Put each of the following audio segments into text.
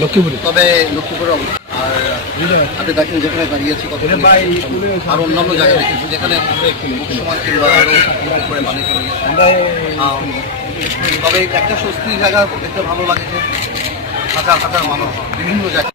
লক্ষ্মীপুরে? তবে লক্ষ্মীপুরের আর আপনি দেখেন যেখানে দাঁড়িয়েছি কত আর অন্যান্য জায়গায় দেখেছি যেখানে সমান কিংবা পানি তবে একটা স্বস্তি জায়গা দেখতে ভালো লাগে যে হাজার হাজার মানুষ বিভিন্ন জায়গায়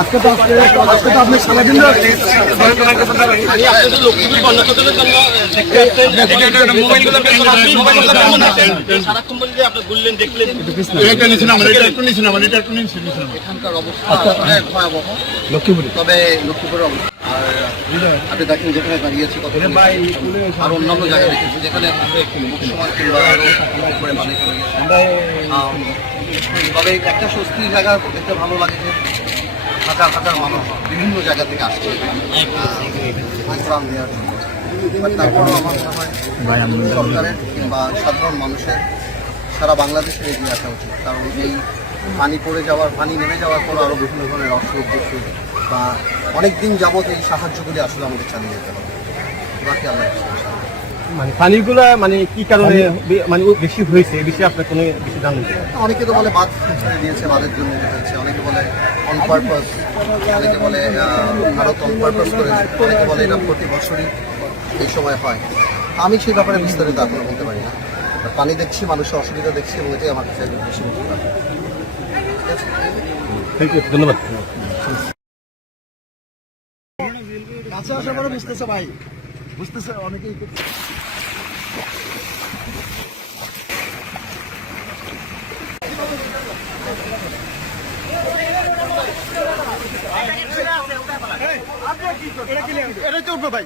আজকে তো আজকে তো আপনি সারাদিন লক্ষ্মীপুরে। তবে লক্ষ্মীপুরের অবস্থা আপনি দেখেন যেখানে দাঁড়িয়েছি কত আর অন্যান্য জায়গায় দেখেছি যেখানে মুখ কিংবা আরও উপরে পানি চলে গেছে। তবে একটা স্বস্তি জায়গা দেখতে ভালো লাগে যে হাজার হাজার মানুষ বিভিন্ন জায়গা থেকে আসছে। প্রাণ দেওয়ার জন্য। But তারপরও আমার মনে সরকারের কিংবা সাধারণ মানুষের সারা বাংলাদেশে এগিয়ে আসা উচিত। কারণ এই পানি পড়ে যাওয়ার পানি নেমে যাওয়ার পর আরও বিভিন্ন ধরনের অসুখ বিসুখ বা অনেক দিন যাবত এই সাহায্যগুলি আসলে আমাদের চালিয়ে যেতে হবে। বাকি আমরা মানে পানিগুলা মানে কি কারণে মানে বেশি হয়েছে? এই বিষয়ে আপনার কোনো বেশি জানেন? অনেকে তো বলে বাদ দিয়েছে বাদের জন্য হয়েছে অনেকে বলে অন পারপাস অনেকে বলে ভারত অন পারপাস করেছে। অনেকে বলে এটা প্রতি বছরই এই সময় হয়। আমি সেই ব্যাপারে বিস্তারিত এখনও বলতে পারি না। পানি দেখছি মানুষের অসুবিধা দেখছি এবং এটাই আমার কাছে বেশি মুখ্য। ধন্যবাদ। কাছে আসার পরে বুঝতেছে ভাই। বুঝতেছে অনেকেই এটা তো উঠবে ভাই?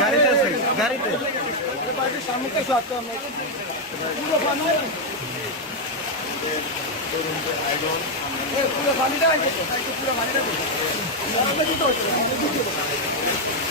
গাড়িতে আছে গাড়িতে। সামনে কিছু আসতে আমরা পুরো পানিটা পুরো পানিটা